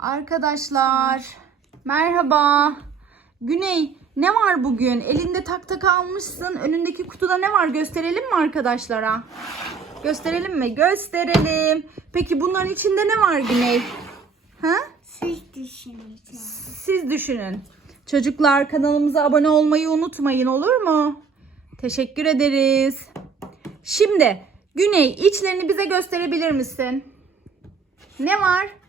Arkadaşlar merhaba. Güney ne var bugün? Elinde tak tak almışsın. Önündeki kutuda ne var? Gösterelim mi arkadaşlara? Gösterelim mi? Gösterelim. Peki bunların içinde ne var Güney? Ha? Siz düşüneceğim. Siz düşünün. Çocuklar kanalımıza abone olmayı unutmayın olur mu? Teşekkür ederiz. Şimdi Güney içlerini bize gösterebilir misin? Ne var?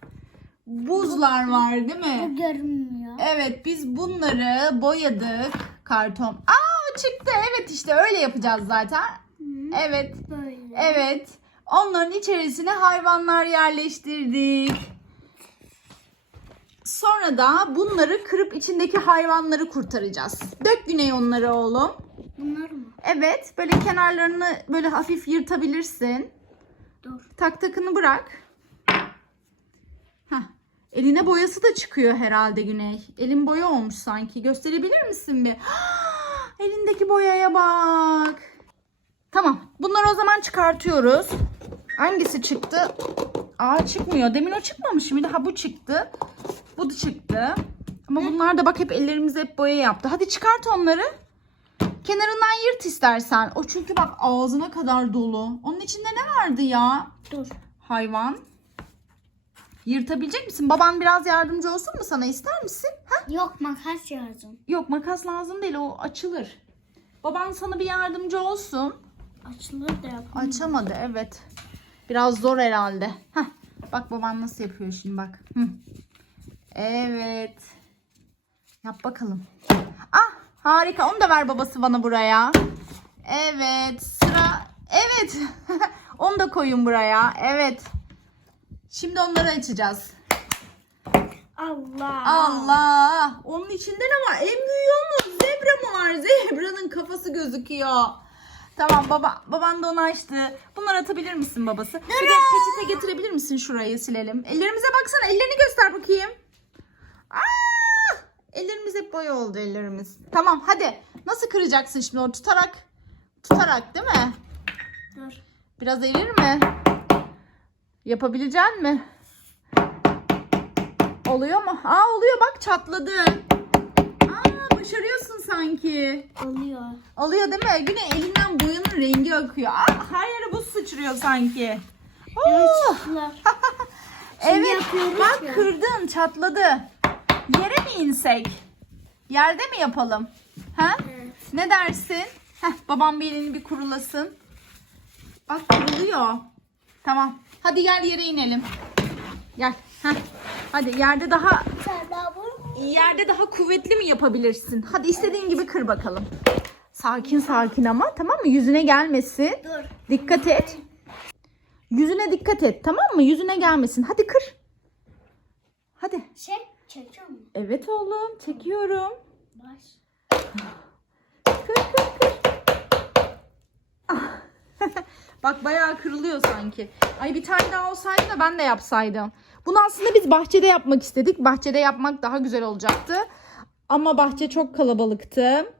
Buzlar var değil mi? Bu görünmüyor. Evet biz bunları boyadık karton. Aa çıktı evet işte öyle yapacağız zaten. Evet Böyle. evet onların içerisine hayvanlar yerleştirdik. Sonra da bunları kırıp içindeki hayvanları kurtaracağız. Dök Güney onları oğlum. Bunlar mı? Evet böyle kenarlarını böyle hafif yırtabilirsin. Dur. Tak takını bırak. Eline boyası da çıkıyor herhalde Güney. Elin boya olmuş sanki. Gösterebilir misin bir? Elindeki boyaya bak. Tamam. Bunları o zaman çıkartıyoruz. Hangisi çıktı? Aa çıkmıyor. Demin o çıkmamış mıydı? Ha bu çıktı. Bu da çıktı. Ama bunlar da bak hep ellerimize hep boya yaptı. Hadi çıkart onları. Kenarından yırt istersen. O çünkü bak ağzına kadar dolu. Onun içinde ne vardı ya? Dur. Hayvan. Yırtabilecek misin? Baban biraz yardımcı olsun mu sana? ister misin? Ha? Yok makas lazım. Yok makas lazım değil. O açılır. Baban sana bir yardımcı olsun. Açılır da yapamam. Açamadı evet. Biraz zor herhalde. Heh. Bak baban nasıl yapıyor şimdi bak. Hı. Evet. Yap bakalım. Ah harika. Onu da ver babası bana buraya. Evet sıra. Evet. Onu da koyun buraya. Evet. Şimdi onları açacağız. Allah. Allah. Onun içinde ne var? En büyüğü mu? Zebra mı var? Zebranın kafası gözüküyor. Tamam baba baban da onu açtı. Bunları atabilir misin babası? Bir de peçete getirebilir misin şurayı silelim. Ellerimize baksana. Ellerini göster bakayım. Aa! Ellerimiz hep boya oldu ellerimiz. Tamam hadi. Nasıl kıracaksın şimdi onu tutarak? Tutarak değil mi? Dur. Biraz eğir mi? Yapabilecek mi? Oluyor mu? Aa oluyor bak çatladı. Aa başarıyorsun sanki. Oluyor. Oluyor değil mi? Güne elinden boyanın rengi akıyor. Aa, her yere buz sıçrıyor sanki. Oo, Evet bak ya. kırdın çatladı. Yere mi insek? Yerde mi yapalım? Ha? Evet. Ne dersin? Heh, babam bir elini bir kurulasın. Bak kuruluyor. Tamam. Hadi gel yere inelim. Gel. Heh. Hadi yerde daha yerde daha kuvvetli mi yapabilirsin? Hadi istediğin gibi kır bakalım. Sakin sakin ama tamam mı? Yüzüne gelmesin. Dur. Dikkat et. Yüzüne dikkat et tamam mı? Yüzüne gelmesin. Hadi kır. Hadi. Şey çekiyor mu? Evet oğlum çekiyorum. Baş. Kır kır kır. Bak bayağı kırılıyor sanki. Ay bir tane daha olsaydı da ben de yapsaydım. Bunu aslında biz bahçede yapmak istedik. Bahçede yapmak daha güzel olacaktı. Ama bahçe çok kalabalıktı.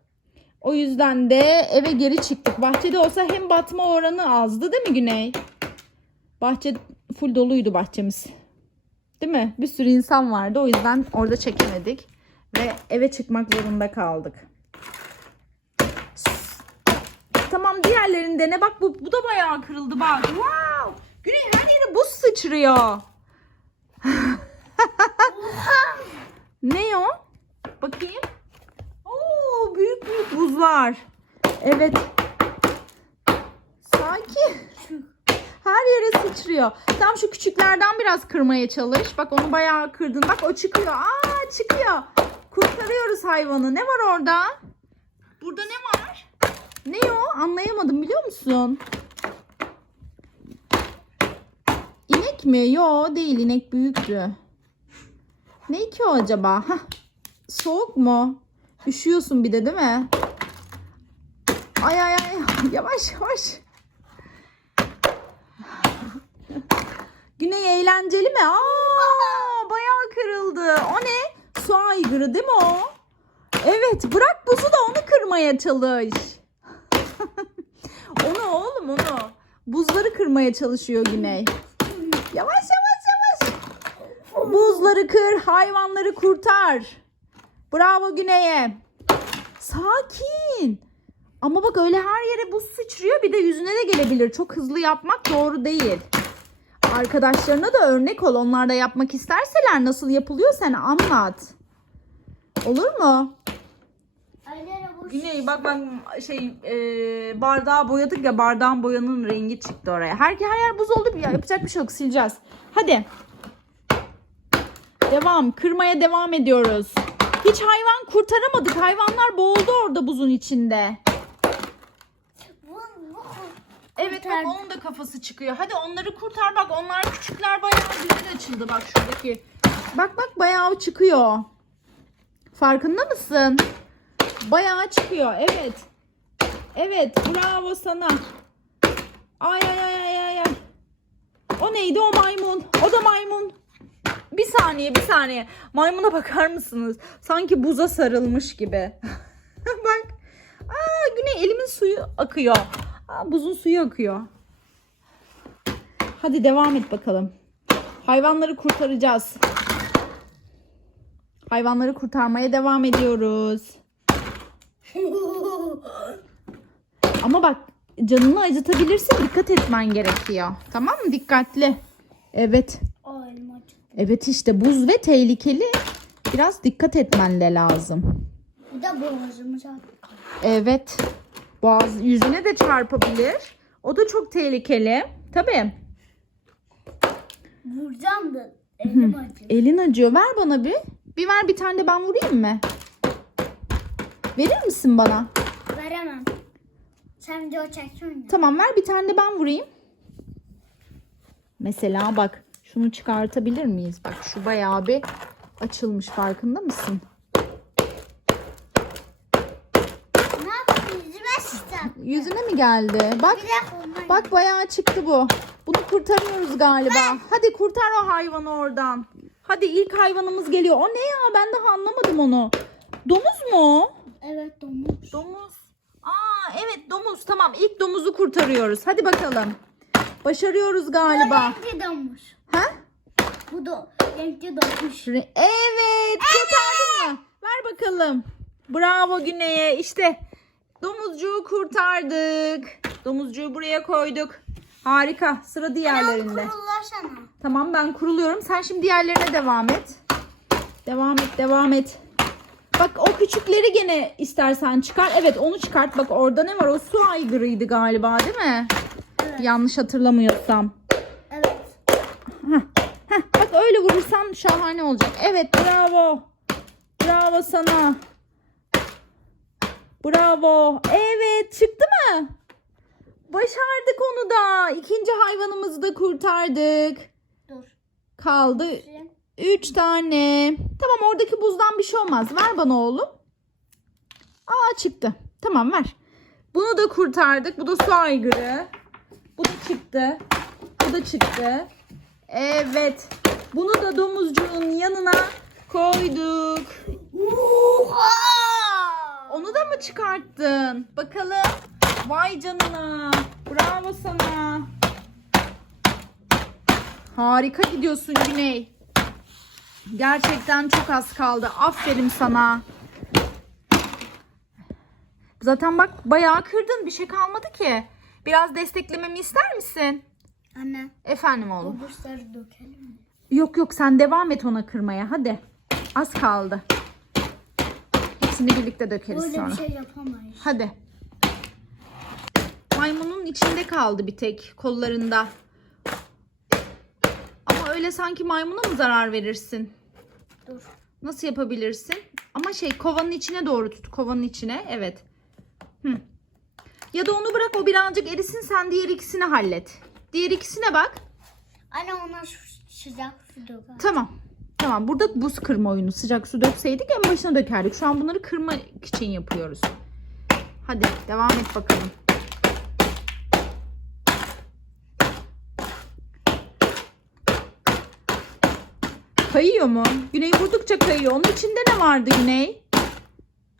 O yüzden de eve geri çıktık. Bahçede olsa hem batma oranı azdı değil mi Güney? Bahçe full doluydu bahçemiz. Değil mi? Bir sürü insan vardı. O yüzden orada çekemedik. Ve eve çıkmak zorunda kaldık. Tamam diğerlerinde ne? Bak bu, bu da bayağı kırıldı bak. Wow! Güney her yere buz sıçrıyor. ne o? Bakayım. Oo, büyük büyük buzlar. Evet. Sakin. Her yere sıçrıyor. Tam şu küçüklerden biraz kırmaya çalış. Bak onu bayağı kırdın. Bak o çıkıyor. Aa çıkıyor. Kurtarıyoruz hayvanı. Ne var orada? Burada ne var? Ne o? Anlayamadım biliyor musun? İnek mi? Yo değil inek büyüktü. Ne ki o acaba? Hah. Soğuk mu? Üşüyorsun bir de değil mi? Ay ay ay yavaş yavaş. Güney eğlenceli mi? Aa, bayağı kırıldı. O ne? Su aygırı değil mi o? Evet bırak buzu da onu kırmaya çalış. Onu oğlum onu. Buzları kırmaya çalışıyor Güney. Yavaş yavaş yavaş. Buzları kır, hayvanları kurtar. Bravo Güney'e. Sakin. Ama bak öyle her yere buz sıçrıyor bir de yüzüne de gelebilir. Çok hızlı yapmak doğru değil. Arkadaşlarına da örnek ol. Onlar da yapmak isterseler nasıl yapılıyor sen anlat. Olur mu? Güney bak bak şey e, bardağı boyadık ya bardağın boyanın rengi çıktı oraya. Her, her yer buz oldu ya yapacak bir şey yok sileceğiz. Hadi. Devam kırmaya devam ediyoruz. Hiç hayvan kurtaramadık. Hayvanlar boğuldu orada buzun içinde. Evet bak onun da kafası çıkıyor. Hadi onları kurtar bak onlar küçükler bayağı güzel açıldı bak şuradaki. Bak bak bayağı çıkıyor. Farkında mısın? Bayağı çıkıyor evet. Evet bravo sana. Ay ay ay ay ay. O neydi o maymun? O da maymun. Bir saniye bir saniye. Maymuna bakar mısınız? Sanki buza sarılmış gibi. bak. Aa Güney elimin suyu akıyor. Aa, buzun suyu akıyor. Hadi devam et bakalım. Hayvanları kurtaracağız. Hayvanları kurtarmaya devam ediyoruz. Ama bak canını acıtabilirsin. Dikkat etmen gerekiyor. Tamam mı? Dikkatli. Evet. Evet işte buz ve tehlikeli. Biraz dikkat etmen de lazım. Bir de boğazımız abi. Evet. Boğaz yüzüne de çarpabilir. O da çok tehlikeli. Tabii. Vuracağım da elim acıyor. Elin acıyor. Ver bana bir. Bir ver bir tane de ben vurayım mı? Verir misin bana? Veremem. Sen video çekiyorsun. Tamam ver bir tane de ben vurayım. Mesela bak şunu çıkartabilir miyiz? Bak şu bayağı bir açılmış farkında mısın? Ne yapayım? Yüzüme sıçacak. Yüzüne mi geldi? Bak bak bayağı çıktı bu. Bunu kurtarıyoruz galiba. Hadi kurtar o hayvanı oradan. Hadi ilk hayvanımız geliyor. O ne ya? Ben daha anlamadım onu. Domuz mu? Evet domuz. Domuz. Aa evet domuz. Tamam ilk domuzu kurtarıyoruz. Hadi bakalım. Başarıyoruz galiba. Bu renkli domuz. Ha? Bu da renkli domuz. Re- Evet kurtardın mı? Ver bakalım. Bravo Güney'e. İşte domuzcuğu kurtardık. Domuzcuğu buraya koyduk. Harika. Sıra diğerlerinde. Tamam ben kuruluyorum. Sen şimdi diğerlerine devam et. Devam et, devam et. Bak o küçükleri gene istersen çıkar. Evet onu çıkart. Bak orada ne var? O su aygırıydı galiba değil mi? Evet. Yanlış hatırlamıyorsam. Evet. Heh, bak öyle vurursan şahane olacak. Evet bravo. Bravo sana. Bravo. Evet çıktı mı? Başardık onu da. İkinci hayvanımızı da kurtardık. Dur. Kaldı Şimdi üç tane. Tamam oradaki buzdan bir şey olmaz. Ver bana oğlum. Aa çıktı. Tamam ver. Bunu da kurtardık. Bu da su aygırı. Bu da çıktı. Bu da çıktı. Evet. Bunu da domuzcuğun yanına koyduk. Onu da mı çıkarttın? Bakalım. Vay canına. Bravo sana. Harika gidiyorsun Güney. Gerçekten çok az kaldı. Aferin sana. Zaten bak bayağı kırdın. Bir şey kalmadı ki. Biraz desteklememi ister misin? Anne. Efendim oğlum. Bu buzları dökelim mi? Yok yok sen devam et ona kırmaya. Hadi. Az kaldı. Hepsini birlikte dökeriz Böyle sonra. bir şey yapamayız. Hadi. Maymunun içinde kaldı bir tek kollarında. Öyle sanki maymuna mı zarar verirsin? Dur. Nasıl yapabilirsin? Ama şey kovanın içine doğru tut. Kovanın içine. Evet. Hı. Ya da onu bırak o birazcık erisin sen diğer ikisini hallet. Diğer ikisine bak. Anne ona sıcak su döker. Tamam. Tamam burada buz kırma oyunu. Sıcak su dökseydik en başına dökerdik. Şu an bunları kırmak için yapıyoruz. Hadi devam et bakalım. Kayıyor mu? Güney vurdukça kayıyor. Onun içinde ne vardı Güney?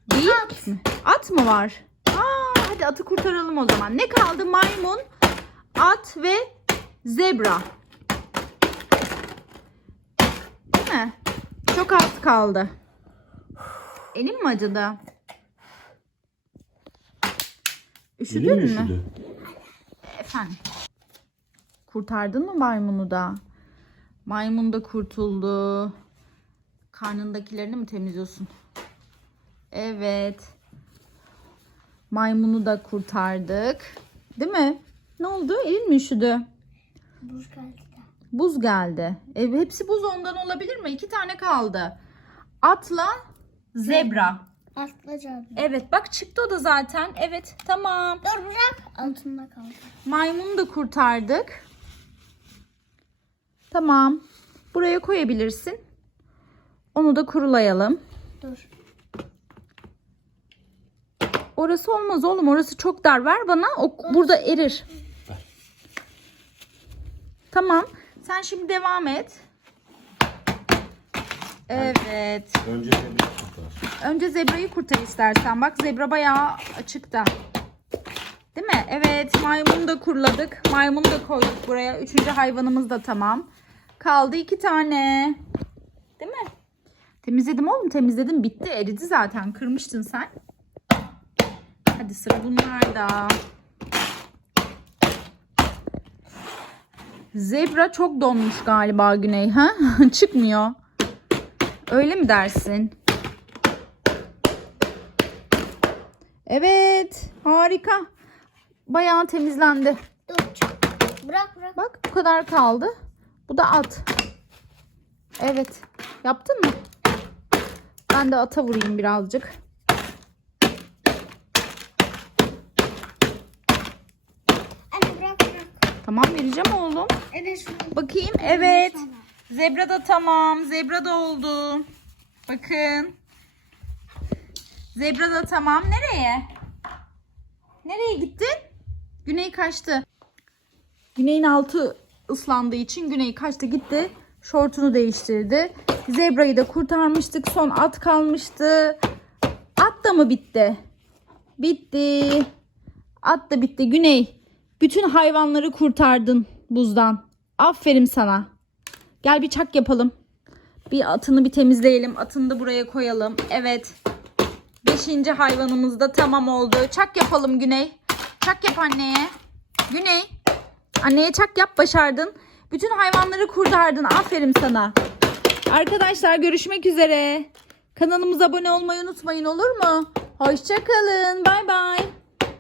Geyik mi? At mı var? Aa, hadi atı kurtaralım o zaman. Ne kaldı? Maymun, at ve zebra. mi? Çok az kaldı. Elim mi acıdı? Üşüdün mü? Efendim. Kurtardın mı maymunu da? Maymun da kurtuldu. Karnındakilerini mi temizliyorsun? Evet. Maymunu da kurtardık. Değil mi? Ne oldu? Elin mi üşüdü? Buz geldi. Buz geldi. E, hepsi buz ondan olabilir mi? İki tane kaldı. Atla zebra. Atlaca. Evet bak çıktı o da zaten. Evet tamam. Dur bırak. Altında kaldı. Maymunu da kurtardık. Tamam. Buraya koyabilirsin. Onu da kurulayalım. Dur. Orası olmaz oğlum. Orası çok dar. Ver bana. O burada erir. Tamam. Sen şimdi devam et. Evet. Önce zebra kurtar. Önce zebrayı kurtar istersen. Bak zebra bayağı açıkta. Değil mi? Evet maymunu da kurladık. Maymunu da koyduk buraya. Üçüncü hayvanımız da tamam. Kaldı iki tane. Değil mi? Temizledim oğlum temizledim. Bitti eridi zaten. Kırmıştın sen. Hadi sıra bunlarda. Zebra çok donmuş galiba Güney. Ha? Çıkmıyor. Öyle mi dersin? Evet, harika. Bayağı temizlendi. Dur. Bırak bırak. Bak bu kadar kaldı. Bu da at. Evet. Yaptın mı? Ben de ata vurayım birazcık. Anne bırak bırak. Tamam vereceğim oğlum. Evet şunu. Bakayım. Evet. Zebra da tamam. Zebra da oldu. Bakın. Zebra da tamam. Nereye? Nereye gittin? Güney kaçtı. Güney'in altı ıslandığı için Güney kaçtı gitti. Şortunu değiştirdi. Zebrayı da kurtarmıştık. Son at kalmıştı. At da mı bitti? Bitti. At da bitti. Güney. Bütün hayvanları kurtardın buzdan. Aferin sana. Gel bir çak yapalım. Bir atını bir temizleyelim. Atını da buraya koyalım. Evet. Beşinci hayvanımız da tamam oldu. Çak yapalım Güney. Çak yap anneye. Güney. Anneye çak yap başardın. Bütün hayvanları kurtardın. Aferin sana. Arkadaşlar görüşmek üzere. Kanalımıza abone olmayı unutmayın olur mu? Hoşçakalın. Bay bay.